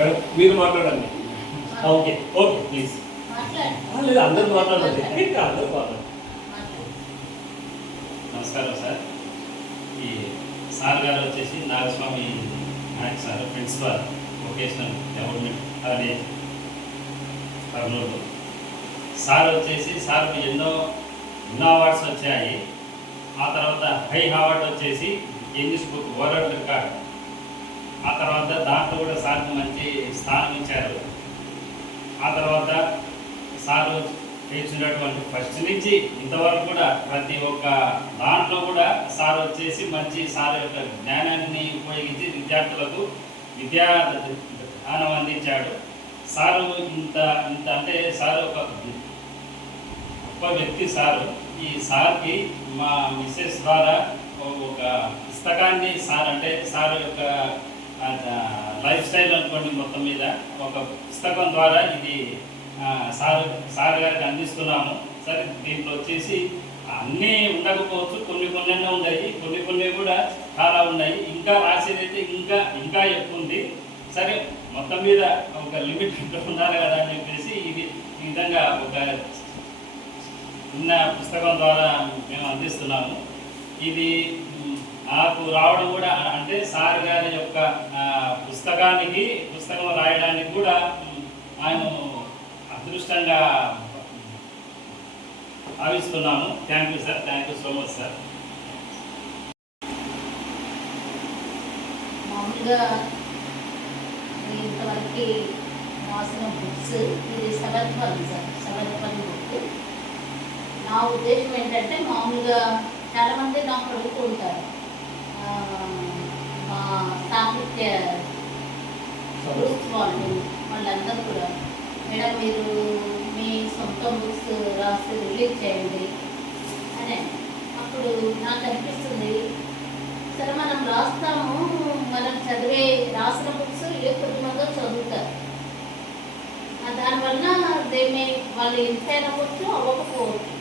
Madam మీరు మాట్లాడండి. Okay okay please. లేదు అందరూ మాట్లాడండి. అందరూ మాట్లాడండి. నమస్కారం సార్. ఈ సార్ గారు వచ్చేసి Nagaswamy Nayak sir, principal vocational government college Kurnool. Sir వచ్చేసి సార్కు ఎన్నో అవార్డ్స్ వచ్చాయి. ఆ తర్వాత హై అవార్డు వచ్చేసి గిన్నిస్ బుక్ వరల్డ్ రికార్డ్. ఆ తర్వాత దాంట్లో కూడా సార్కు మంచి స్థానం ఇచ్చారు. ఆ తర్వాత సారు చేసినటువంటి ఫస్ట్ నుంచి ఇంతవరకు కూడా ప్రతి ఒక్క దాంట్లో కూడా సార్ వచ్చేసి మంచి సార్ యొక్క జ్ఞానాన్ని ఉపయోగించి విద్యార్థులకు విద్యాదానం అందించాడు. సారు ఇంత ఇంత అంటే సార్ ఒక గొప్ప వ్యక్తి సారు. ఈ సార్కి మా మిస్సెస్ ద్వారా ఒక పుస్తకాన్ని సార్ అంటే సార్ యొక్క లైఫ్ స్టైల్ అనుకోండి, మొత్తం మీద ఒక పుస్తకం ద్వారా ఇది సార్ గారికి అందిస్తున్నాము. సరే, దీంట్లో వచ్చేసి అన్నీ ఉండకపోవచ్చు, కొన్ని ఉన్నాయి, కొన్ని కూడా చాలా ఉన్నాయి. ఇంకా రాసేదైతే ఇంకా ఎక్కువ ఉంది. సరే, మొత్తం మీద ఒక లిమిట్ ఉండాలి కదా అని చెప్పేసి ఇది ఈ విధంగా ఒక చిన్న పుస్తకం ద్వారా మేము అందిస్తున్నాము. ఇది నాకు రావడం కూడా అంటే సార్ గారి యొక్క పుస్తకం రాయడానికి కూడా మేము అదృష్టంగా భావిస్తున్నాము. Thank you sir, thank you so much sir. మామూలుగా ఇంతవరకు రాసిన బుక్స్ ఇది 7th one sir, 7th one book. నా ఉద్దేశం ఏంటంటే, మామూలుగా చాలామంది నాకు అడుగుతూ ఉంటారు, మా సాహిత్య గ్రూప్స్ వాళ్ళందరూ కూడా, మేడం మీరు మీ సొంత బుక్స్ రాసి రిలీజ్ చేయండి అని. అప్పుడు నాకు అనిపిస్తుంది, సరే మనం రాస్తాము, మనం రాసిన బుక్స్ కొద్దిమంది చదువుతారు, దానివల్ల వాళ్ళు ఇన్స్పైర్ అవ్వచ్చు అవ్వకపోవచ్చు.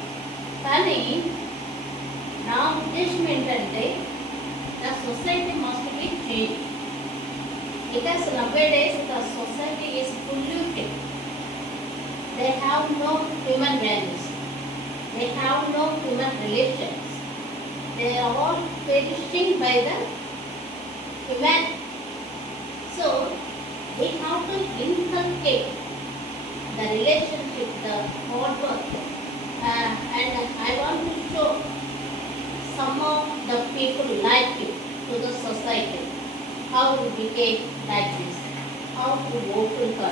కానీ నా ఉద్దేశం ఏంటంటే, the society must be changed, because nowadays the society is polluted. They have no human values, they have no human relations, they are all perishing by the human. So we have to inculcate the relationship, the hard work, and I want to show some of the people like you to the society, how you became like this, how you voted for,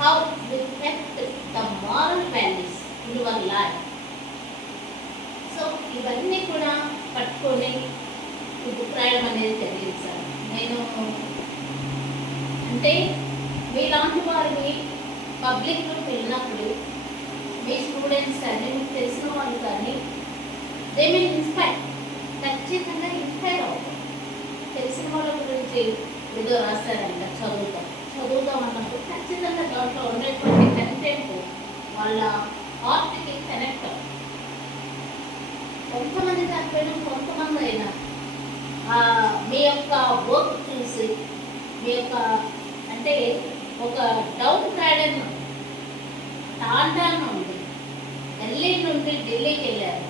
how you kept the moral values in your life. So ఇవన్నీ కూడా పట్టుకొని ఈ book రాయడం అనేది జరిగింది sir. నేను అంటే మీలాంటి వారిని పబ్లిక్లో వెళ్ళినప్పుడు మీ స్టూడెంట్స్ కానీ మీకు తెలిసిన వాళ్ళు కానీ దే మే ఇన్స్పైర్, ఖచ్చితంగా ఇన్స్పైర్ అవుతాం. తెలిసిన వాళ్ళ గురించి ఏదో రాశారంట, చదువుతాం అన్నప్పుడు ఖచ్చితంగా దాంట్లో ఉండేటువంటి కంటెంట్ వాళ్ళ హార్ట్కి కనెక్ట్ అవుతుంది. కొంతమంది దానిపైన కొంతమంది అయినా మీ యొక్క వర్క్ చూసి మీ యొక్క అంటే ఒక డౌన్ ట్రాడన్ టాటా నుండి ఢిల్లీకి వెళ్ళారు.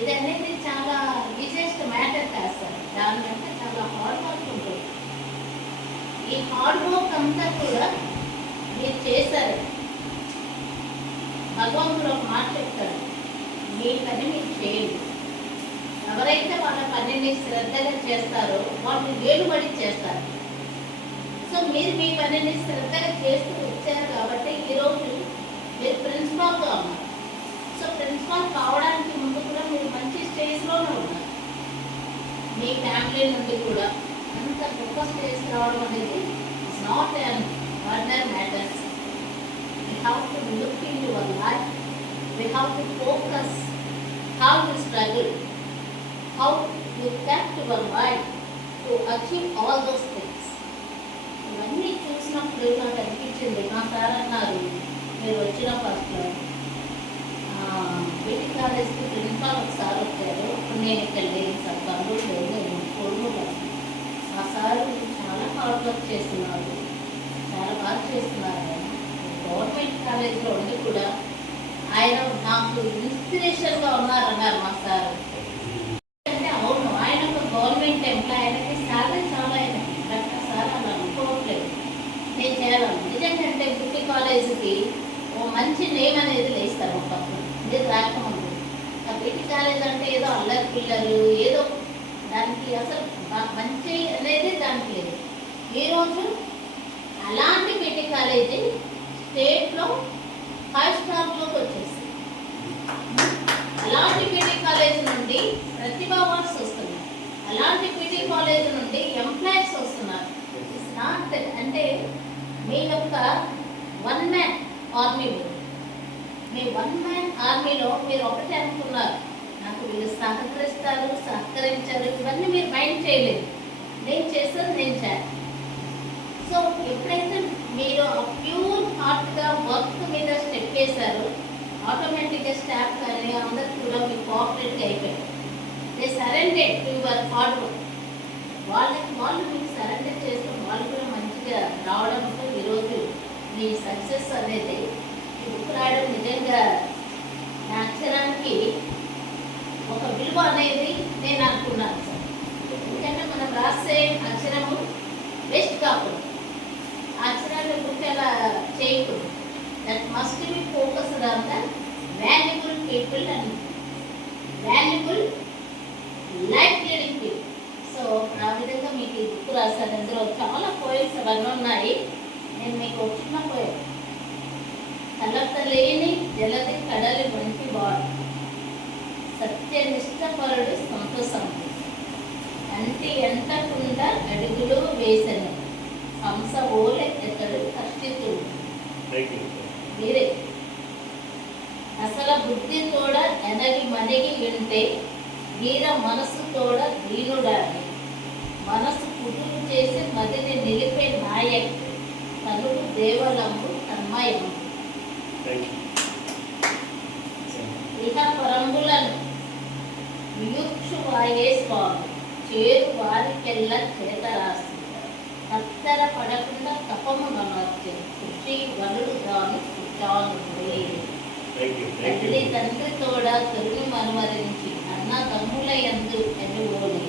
ఇది అనేది చాలా ఈజియెస్ట్ మ్యాటర్ కాదు సార్, దాని వెంట చాలా హార్డ్ వర్క్ ఉంటుంది. ఈ హార్డ్ వర్క్ అంతా కూడా మీరు చేశారు. భగవంతుడు ఒక మాట చెప్తాడు, మీ పని మీరు చేయండి. ఎవరైతే వాళ్ళ పనిని శ్రద్ధగా చేస్తారో వాళ్ళు ఏలుబడి చేస్తారు. సో మీరు మీ పనిని శ్రద్ధగా చేస్తూ వచ్చారు కాబట్టి ఈరోజు మీరు ప్రిన్సిపాల్గా ఉన్నారు. సో ప్రిన్సిపాల్ కావడానికి ముందు కూడా మీరు మంచి స్టేజ్లోనే ఉన్నారు. మీ ఫ్యామిలీ నుండి కూడా అంత గొప్ప స్టేజ్ రావడం అనేది it's not an ordinary matters. We have to look in your life, we have to focus how you struggle, how you kept your mind to achieve all those things. ఇవన్నీ చూసినప్పుడు నాకు అనిపించింది, మా సార్ అన్నారు, మీరు వచ్చిన ఫస్ట్లో బీటీ కాలేజ్కి ప్రిన్సిపాల్ ఒకసారి వచ్చారు, నేను ఇక్కడ లేను సార్, కర్నూలు లేదు, నేను కొడుకు. మా సార్ చాలా హార్డ్ వర్క్ చేస్తున్నారు, చాలా బాగా చేస్తున్నారు ఆయన. గవర్నమెంట్ కాలేజీలో ఉండి కూడా ఆయన నాకు ఇన్స్పిరేషన్గా ఉన్నారన్నారు మా సార్. అంటే అవును, ఆయన ఒక గవర్నమెంట్ ఎంప్లాయ్, ఆయనకి శాలరీ చాలా ఆయనకి, బట్ సార్ అలా అనుకోవట్లేదు. నేను చేయాలి నిజంగా అంటే గుట్టి కాలేజీకి ఓ మంచి నేమ్ అనేది లేస్తారు ఒకప్పుడు, మీరు రాకముందు. ఆ బీటీ కాలేజ్ అంటే ఏదో అల్లరి పిల్లలు, ఏదో దానికి అసలు మంచి అనేది దానికి లేదు. ఈరోజు అలాంటి బీటీ కాలేజీ స్టేట్లో 5 స్టార్లోకి వచ్చేసి, అలాంటి బీటీ కాలేజ్ నుండి ప్రతిభా అవార్డ్స్ వస్తున్నాయి, అలాంటి బీటీ కాలేజ్ నుండి ఎంప్లాయీస్ వస్తున్నారు. ఇట్స్ నాట్ అంటే మీ యొక్క వన్ మ్యాన్ ఆర్మీలో, మీ వన్ మ్యాన్ ఆర్మీలో మీరు ఒకటే అనుకున్నారు, నాకు వీళ్ళు సహకరిస్తారు, సహకరించారు, ఇవన్నీ మీరు మైండ్ చేయలేదు. నేను చేసేది నేను చేయాలి. సో ఎప్పుడైతే మీరు ప్యూర్ హార్ట్గా వర్క్ మీద స్టెప్ వేశారో ఆటోమేటిక్గా స్టాఫ్ కానీ అందరూ కూడా మీకు కోఆపరేట్గా అయిపోయారు. They surrendered to your hard work. వాళ్ళు మీకు సరెండర్ చేస్తూ వాళ్ళు కూడా మంచిగా రావడంతో ఈరోజు మీ సక్సెస్ అనేది ఈ బుక్ రాయడం నిజంగా నా అక్షరానికి ఒక విలువ అనేది నేను అనుకున్నాను సార్. ఎందుకంటే మనం రాసే అక్షరము వేస్ట్ కాకూడదు, అక్షరాలు గురించి అలా చేయకూడదు. That must be focused on the valuable people and valuable life leading people. So ఆ విధంగా మీకు ఈ బుక్ రాశాను. ఇందులో చాలా పోయిమ్స్ అవన్నీ ఉన్నాయి. నేను మీకు ఒక చిన్న పోయం, కలత లేని జలది కడలి వంటి వాడు, సత్యనిష్టపరుడు సంతోషం, అంటి ఎంటకుండా అడుగులు వేసను, హంస ఓలె ఎతడు కష్టితుడు. మీరే అసలు బుద్ధి తోడ ఎనగి మనిగి వింటే, వీర మనసు తోడ దీనుడాలి, మనసు కుదురు చేసి మదిని నిలిపే నాయక్, తనుకు దేవలంబు తన్మయము. ఇహ పరంబులను వియుక్షు వాయే స్వామి, చేరు వారికెల్లా చేతరాసి, కత్తెర పడకుండా తపము నమర్చే, కృషి వలుడు గాను కుషానుడే. తల్లి తండ్రి తోడ తొలిమి మనుమరించి, అన్న తమ్ముల యందు ఎన్నుగోని,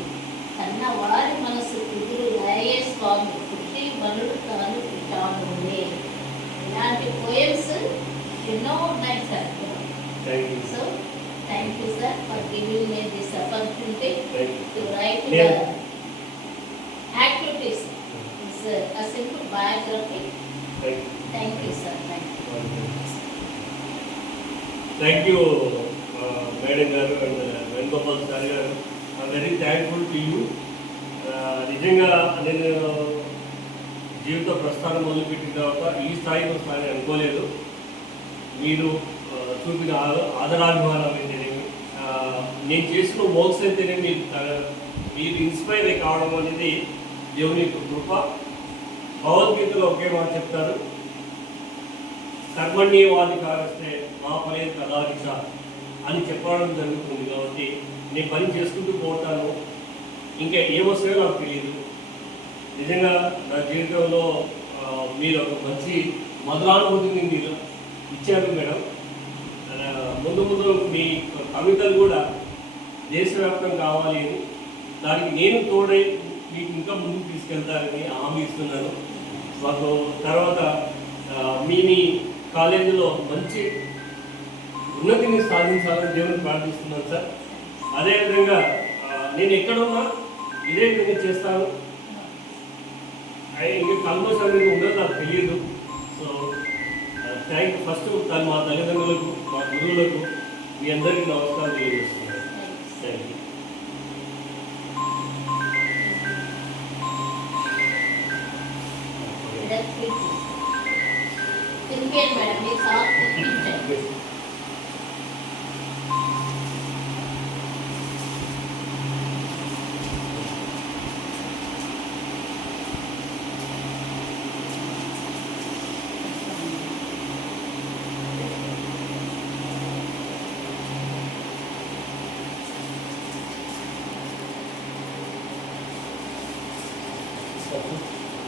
కన్న వారి మనసు కుదురు రాయే స్వామి, కృషి వలుడు గాను కుషానుడే. ఇలాంటి పోయమ్స్ ఎన్నో ఉన్నాయి sir. So thank you sir for giving me this opportunity to right the activities. It's a simple biography. Thank you sir. Thank you madam గారు అండ్ వేణుగోపాల్ సార్ గారు. I very thankful to you. నిజంగా నేను జీవిత ప్రస్థానం మొదలుపెట్టిన తర్వాత ఈ స్థాయికి వస్తానని అనుకోలేదు. మీరు చూపిన ఆదరాభిమానం అయితేనేమి, నేను చేసిన వర్క్స్ అయితేనే మీరు ఇన్స్పైర్ అయి కావడం అనేది దేవుని యొక్క కృప. భగవద్గీతలో ఒకే మాట చెప్తారు, కర్మణ్యేవాది కారస్తే మా పనే కదాదిశ అని చెప్పడం జరుగుతుంది. కాబట్టి నేను పని చేసుకుంటూ పోతాను, ఇంకా ఏమొస్తాయో నాకు తెలియదు. నిజంగా నా జీవితంలో మీరు ఒక మంచి మధురానుభూతిని మీరు ఇచ్చారు మేడం. ముందు ముందు మీ కవితలు కూడా దేశవ్యాప్తం కావాలి అని, దానికి నేను తోడై మీకు ఇంకా ముందుకు తీసుకెళ్తారని హామీ ఇస్తున్నాను. మాకు తర్వాత మీ కాలేజీలో మంచి ఉన్నతిని సాధించాలని దేవుని ప్రార్థిస్తున్నాను సార్. అదేవిధంగా నేను ఎక్కడున్నా ఇదే విధంగా చేస్తాను. ఇంకా కల్మోస్ అనేది ఉండదు నాకు తెలియదు. సో థ్యాంక్ ఫస్ట్ మా తల్లిదండ్రులకు, మా గురువులకు, మీ అందరికీ నమస్కారం తెలియజేస్తున్నాను. Thank you. తినిపించండి మేడం, మీ సార్ తినిపించండి.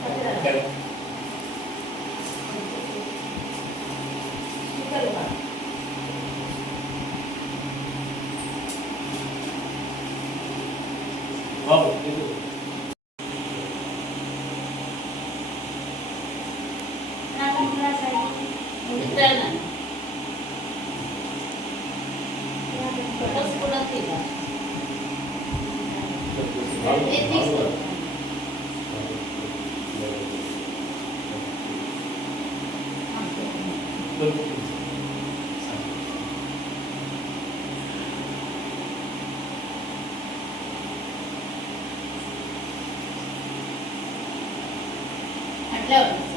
Thank you. థ్యాంక్ స్పీకర్ కాదు. బాబు ఉంటాను. ఫొటోస్ కూడా తీయాలి. నేను తీసుకుంటాను. అట్లా ఉంది.